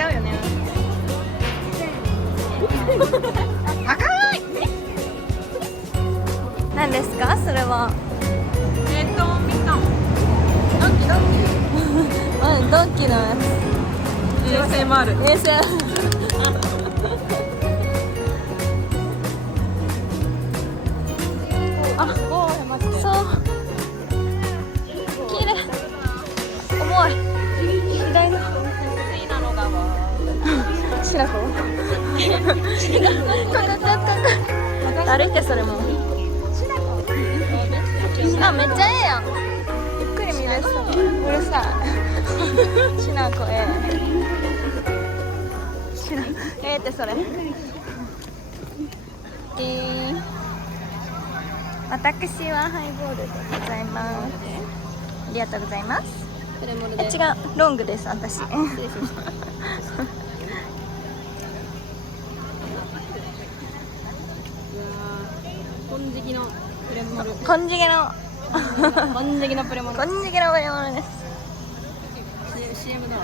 ちゃうよね。高い。何ですかそれは。みんなドンキドンキのやつ。ASMR あ、そう綺麗。重い。左の白子歩いてそれもあ、めっちゃええやん。ゆっくり見れそう。うるさいしなこってそれ私はハイボールでございます。ありがとうございます。違う、ロングです、私。失礼しました。金色のプレモル。金色のプレモル。金色のプレモルです。CM だ。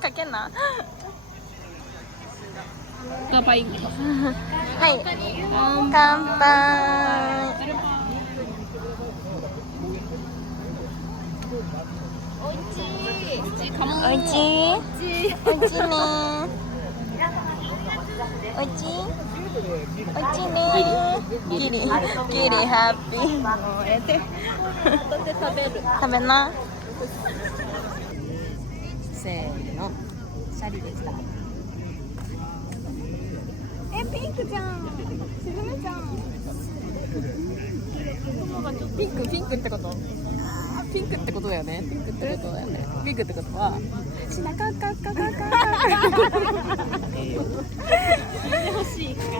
かけんな。乾杯。はい。乾杯。おいしいね。おいしいね。ギリハッピー。食べな。せーの、シャリでした。ピンクじゃん。すずめちゃん。ピンクってこと？ピンクってことだよね。ピンクってことは。しなかかかかか。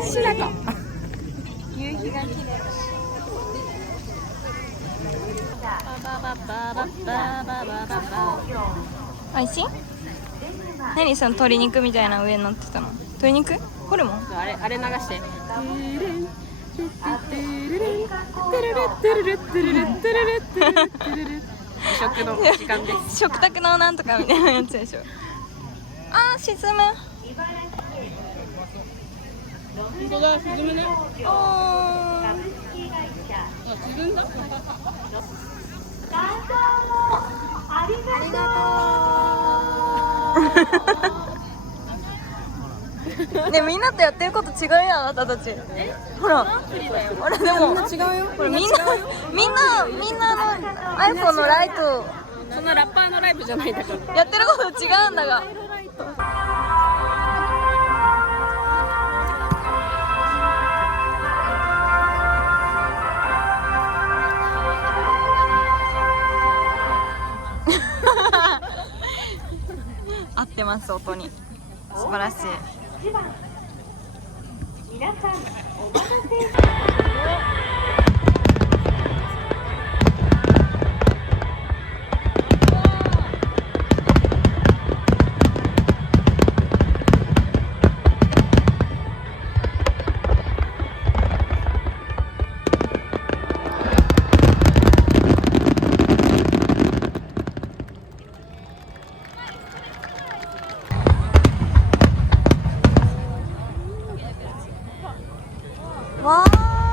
しなか。夕日が綺麗。おいしい？何その鶏肉みたいな上に乗ってたの？鶏肉？ホルモン？あれ流して。食の時間です。食卓のなんとかみたいなやつでしょ。あー、沈む。本当だ、沈むね。あ、沈んだ。ありがとう。ね、みんなとやってること違うやん、あなたたち。ほら、あれでも違うよ。ほらみんなの iPhone のライトそんなラッパーのライブじゃないんだから。やってること違うんだが。合ってます、音に。素晴らしい。皆さんお待たせ。わー。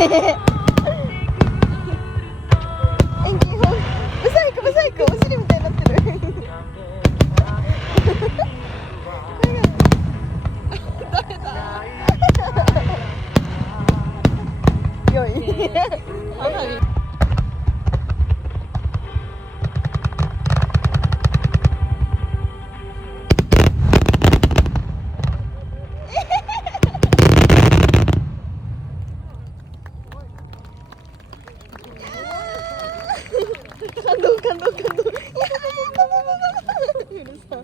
演技法ブサイクブサイクお尻みたいになってる誰だ良い花火感動感動感動うるさ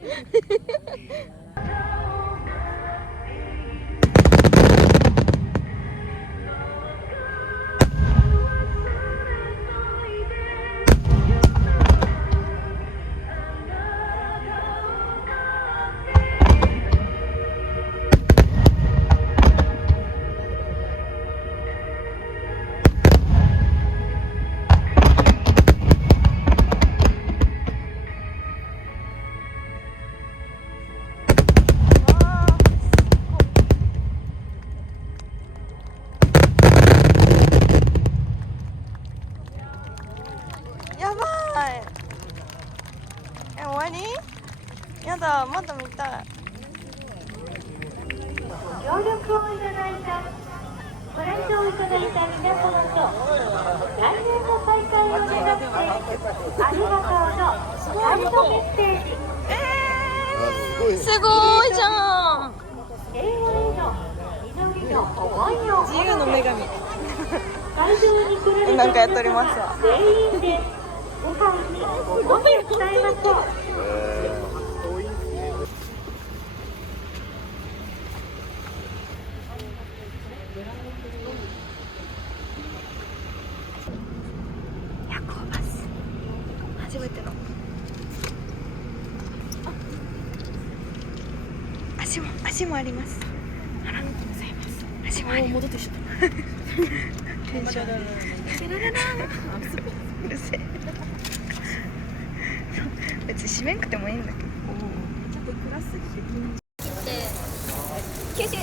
やばい終わりやだまだ見たいご協力をいただいたご来場いただいた皆様と来年の再会を願ってありがとうの最後メッセージすごいじゃん平和への祈りの思いを自由の女神会場に来られたなんかやっておりますわ全員で世界に思いを伝えましょう。夜行バス初めての足もありますあら足もあります戻ってきちゃっテンションうるせえ別に閉めんくてもいいんだけど九州